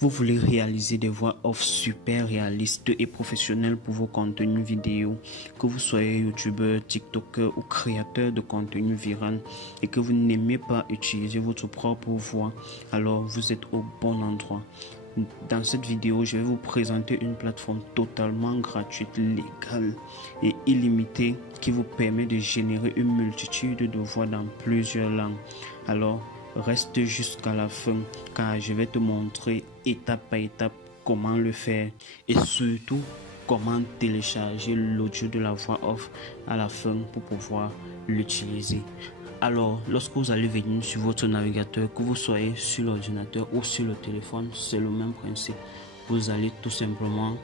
Vous voulez réaliser des voix off super réalistes et professionnelles pour vos contenus vidéo, que vous soyez youtubeur, tiktoker ou créateur de contenu viral et que vous n'aimez pas utiliser votre propre voix, alors vous êtes au bon endroit. Dans cette vidéo, je vais vous présenter une plateforme totalement gratuite, légale et illimitée qui vous permet de générer une multitude de voix dans plusieurs langues. Alors, reste jusqu'à la fin car je vais te montrer étape par étape comment le faire et surtout comment télécharger l'audio de la voix off à la fin pour pouvoir l'utiliser. Alors, lorsque vous allez venir sur votre navigateur, que vous soyez sur l'ordinateur ou sur le téléphone, c'est le même principe. Vous allez tout simplement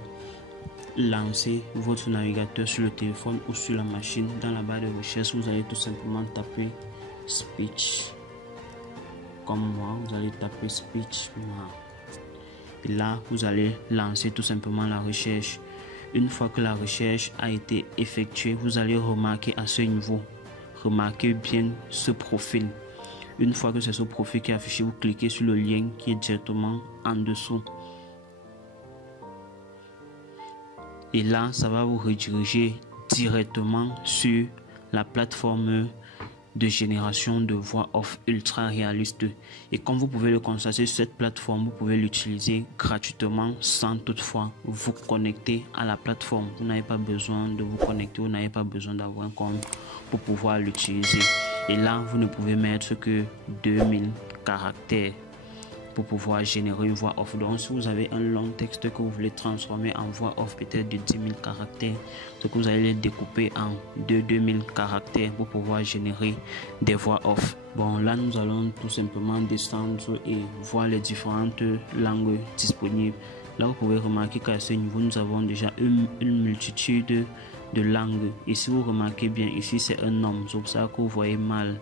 lancer votre navigateur sur le téléphone ou sur la machine. Dans la barre de recherche, vous allez tout simplement taper speech. Comme moi, vous allez taper speech. Et là, vous allez lancer tout simplement la recherche. Une fois que la recherche a été effectuée, vous allez remarquer à ce niveau. Remarquez bien ce profil. Une fois que c'est ce profil qui est affiché, vous cliquez sur le lien qui est directement en dessous. Et là, ça va vous rediriger directement sur la plateforme de génération de voix off ultra réaliste. Et comme vous pouvez le constater sur cette plateforme, vous pouvez l'utiliser gratuitement sans toutefois vous connecter à la plateforme. Vous n'avez pas besoin de vous connecter, vous n'avez pas besoin d'avoir un compte pour pouvoir l'utiliser. Et là, vous ne pouvez mettre que 2000 caractères pour pouvoir générer une voix off. Donc si vous avez un long texte que vous voulez transformer en voix off peut-être de 10 000 caractères, c'est que vous allez les découper en 2000 caractères pour pouvoir générer des voix off. Bon, là nous allons tout simplement descendre et voir les différentes langues disponibles. Là vous pouvez remarquer qu'à ce niveau nous avons déjà une multitude de langues. Et si vous remarquez bien, ici c'est un homme, c'est pour ça que vous voyez mâle.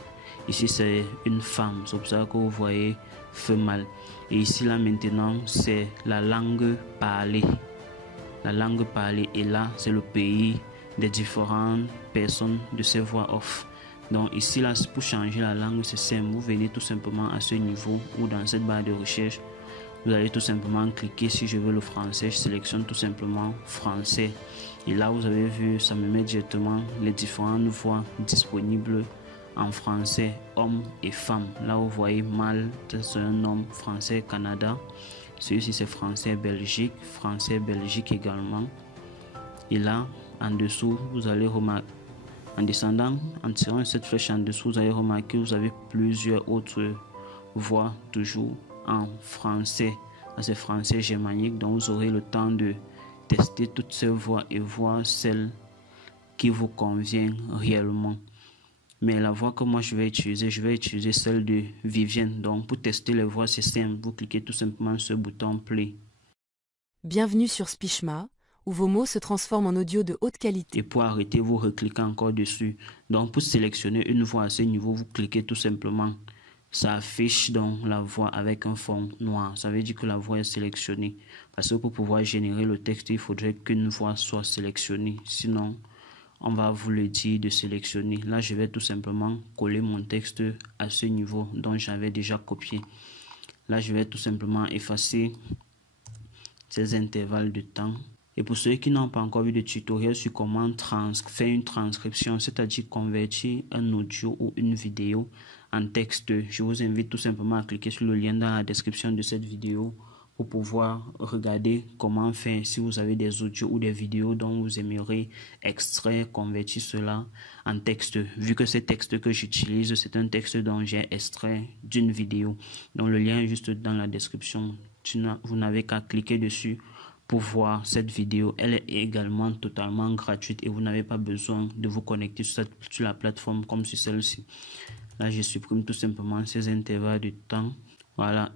Ici c'est une femme, c'est pour ça que vous voyez femelle. Et ici là maintenant c'est la langue parlée. La langue parlée, et là c'est le pays des différentes personnes de ces voix off. Donc ici là, pour changer la langue, c'est simple. Vous venez tout simplement à ce niveau ou dans cette barre de recherche. Vous allez tout simplement cliquer si je veux le français. Je sélectionne tout simplement français. Et là vous avez vu, ça me met directement les différentes voix disponibles en français, homme et femme. Là vous voyez mâle, c'est un homme, français Canada. Celui-ci c'est français Belgique également. Et là en dessous vous allez remarquer, en descendant, en tirant cette flèche en dessous, vous allez remarquer vous avez plusieurs autres voix toujours en français. Là c'est français germanique, donc vous aurez le temps de tester toutes ces voix et voir celle qui vous convient réellement. Mais la voix que moi je vais utiliser celle de Vivienne. Donc pour tester les voix, c'est simple. Vous cliquez tout simplement sur ce bouton Play. Bienvenue sur Speechma, où vos mots se transforment en audio de haute qualité. Et pour arrêter, vous recliquez encore dessus. Donc pour sélectionner une voix à ce niveau, vous cliquez tout simplement. Ça affiche donc la voix avec un fond noir. Ça veut dire que la voix est sélectionnée. Parce que pour pouvoir générer le texte, il faudrait qu'une voix soit sélectionnée. Sinon, on va vous le dire de sélectionner. Là, je vais tout simplement coller mon texte à ce niveau dont j'avais déjà copié. Là, je vais tout simplement effacer ces intervalles de temps. Et pour ceux qui n'ont pas encore vu de tutoriel sur comment faire une transcription, c'est-à-dire convertir un audio ou une vidéo en texte, je vous invite tout simplement à cliquer sur le lien dans la description de cette vidéo pour pouvoir regarder comment faire si vous avez des audios ou des vidéos dont vous aimeriez extraire, convertir cela en texte. Vu que ce texte que j'utilise, c'est un texte dont j'ai extrait d'une vidéo. Donc le lien est juste dans la description. Vous n'avez qu'à cliquer dessus pour voir cette vidéo. Elle est également totalement gratuite et vous n'avez pas besoin de vous connecter sur la plateforme comme sur celle-ci. Là, je supprime tout simplement ces intervalles de temps. Voilà.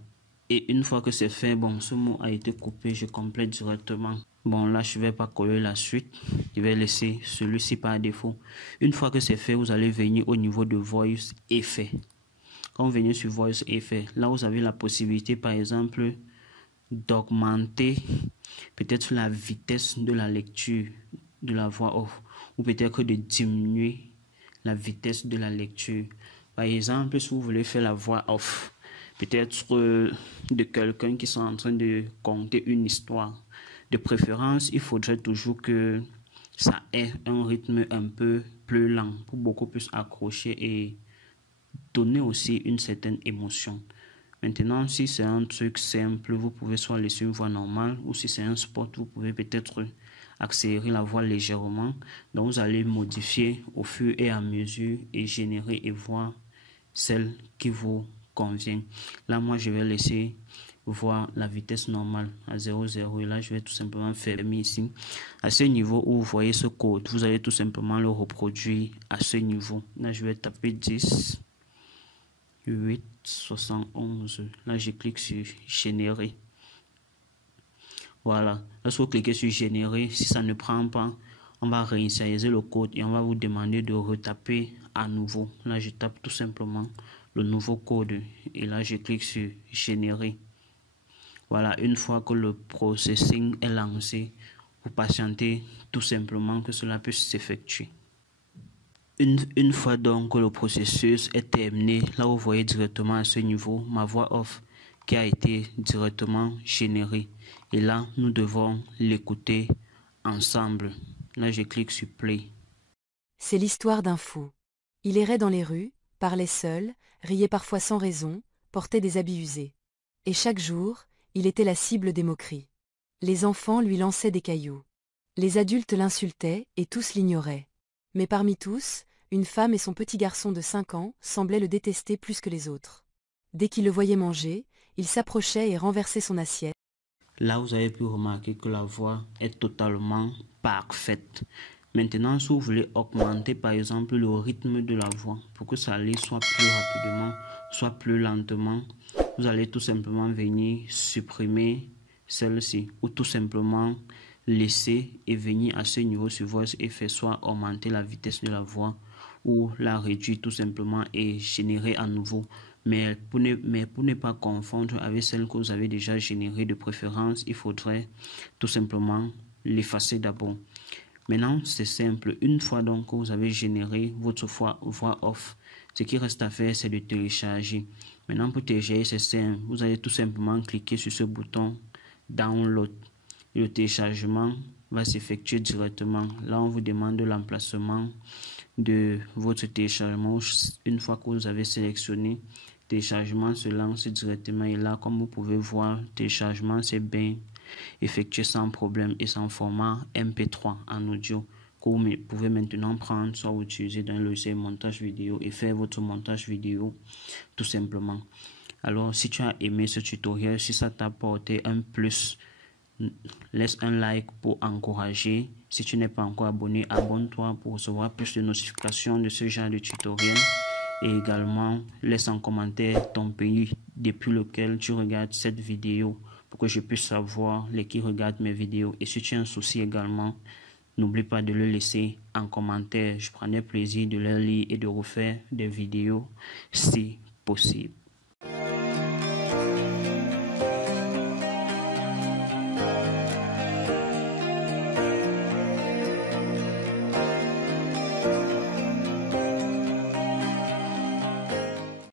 Et une fois que c'est fait, bon, ce mot a été coupé, je complète directement. Bon, là, je ne vais pas coller la suite. Je vais laisser celui-ci par défaut. Une fois que c'est fait, vous allez venir au niveau de Voice Effet. Quand vous venez sur Voice Effet, là, vous avez la possibilité, par exemple, d'augmenter peut-être la vitesse de la lecture de la voix off. Ou peut-être de diminuer la vitesse de la lecture. Par exemple, si vous voulez faire la voix off, peut-être de quelqu'un qui sont en train de conter une histoire. De préférence, il faudrait toujours que ça ait un rythme un peu plus lent pour beaucoup plus accrocher et donner aussi une certaine émotion. Maintenant, si c'est un truc simple, vous pouvez soit laisser une voix normale, ou si c'est un sport, vous pouvez peut-être accélérer la voix légèrement. Donc, vous allez modifier au fur et à mesure et générer et voir celle qui vous convient. Là, moi, je vais laisser voir la vitesse normale à 0,0 et là, je vais tout simplement fermer ici. À ce niveau où vous voyez ce code, vous allez tout simplement le reproduire à ce niveau. Là, je vais taper 10. 8, 71. Là, je clique sur générer. Voilà. Lorsque vous cliquez sur générer, si ça ne prend pas, on va réinitialiser le code et on va vous demander de retaper à nouveau. Là, je tape tout simplement le nouveau code et là, je clique sur générer. Voilà. Une fois que le processing est lancé, vous patientez tout simplement que cela puisse s'effectuer. Une fois donc que le processus est terminé, là vous voyez directement à ce niveau ma voix off qui a été directement générée. Et là, nous devons l'écouter ensemble. Là, je clique sur play. C'est l'histoire d'un fou. Il errait dans les rues, parlait seul, riait parfois sans raison, portait des habits usés. Et chaque jour, il était la cible des moqueries. Les enfants lui lançaient des cailloux. Les adultes l'insultaient et tous l'ignoraient. Mais parmi tous, une femme et son petit garçon de 5 ans semblaient le détester plus que les autres. Dès qu'il le voyait manger, il s'approchait et renversait son assiette. Là, vous avez pu remarquer que la voix est totalement parfaite. Maintenant, si vous voulez augmenter par exemple le rythme de la voix pour que ça aille soit plus rapidement, soit plus lentement, vous allez tout simplement venir supprimer celle-ci ou tout simplement laisser et venir à ce niveau sur Voice et faire soit augmenter la vitesse de la voix ou la réduire tout simplement et générer à nouveau. Mais pour ne pas confondre avec celle que vous avez déjà générée de préférence, il faudrait tout simplement l'effacer d'abord. Maintenant, c'est simple. Une fois donc que vous avez généré votre voix off, ce qui reste à faire, c'est de télécharger. Maintenant, pour télécharger, c'est simple. Vous allez tout simplement cliquer sur ce bouton Download. Le téléchargement va s'effectuer directement. Là, on vous demande l'emplacement de votre téléchargement. Une fois que vous avez sélectionné, téléchargement se lance directement. Et là, comme vous pouvez voir, téléchargement c'est bien effectué sans problème et sans format MP3 en audio que vous pouvez maintenant prendre, soit utiliser dans le logiciel montage vidéo et faire votre montage vidéo tout simplement. Alors, si tu as aimé ce tutoriel, si ça t'a apporté un plus, laisse un like pour encourager. Si tu n'es pas encore abonné, abonne-toi pour recevoir plus de notifications de ce genre de tutoriel. Et également, laisse en commentaire ton pays depuis lequel tu regardes cette vidéo pour que je puisse savoir les qui regardent mes vidéos. Et si tu as un souci également, n'oublie pas de le laisser en commentaire. Je prenais plaisir de le lire et de refaire des vidéos si possible.